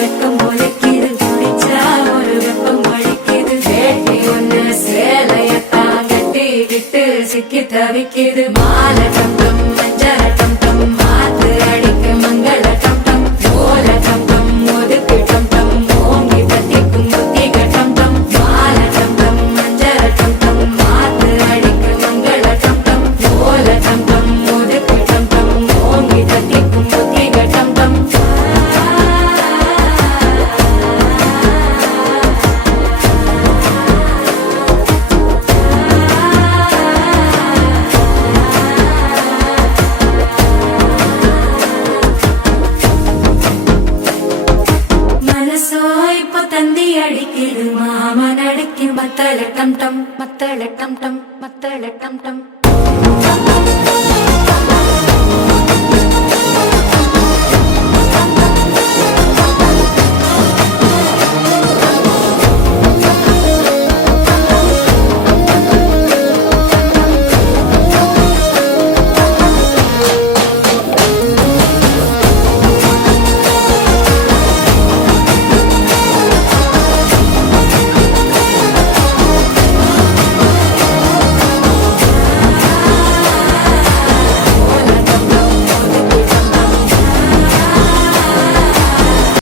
வெக்கம் முளைக்குது குடிச்சா ஒரு வெப்பம் வலிக்குது வேட்டி ஒண்ணு சேலையத்தான் கட்டிக்கிட்டு சிக்கி தவிக்குது மாலை தங்கம் மஞ்சள் தங்கம் மாத்து அடிக்க மங்கள தங்கம் ஓல தங்கம் ஒதுக்கு தங்கம் ஓங்கி பத்திக்கும் புத்திக தங்கம் மாலை தங்கம் மஞ்சள் தங்கம் மாத்து அடிக்க மங்கள தங்கம் ஓல தங்கம் ஒதுக்கு தங்கம் ஓங்கி பத்திக்கும் புத்திக தங்கம் மனசோ இப்ப தந்தி அடிக்குது மாமன் அடிக்கும் மத்தள டம் டம் மத்தள டம் டம் மத்தள டம் டம்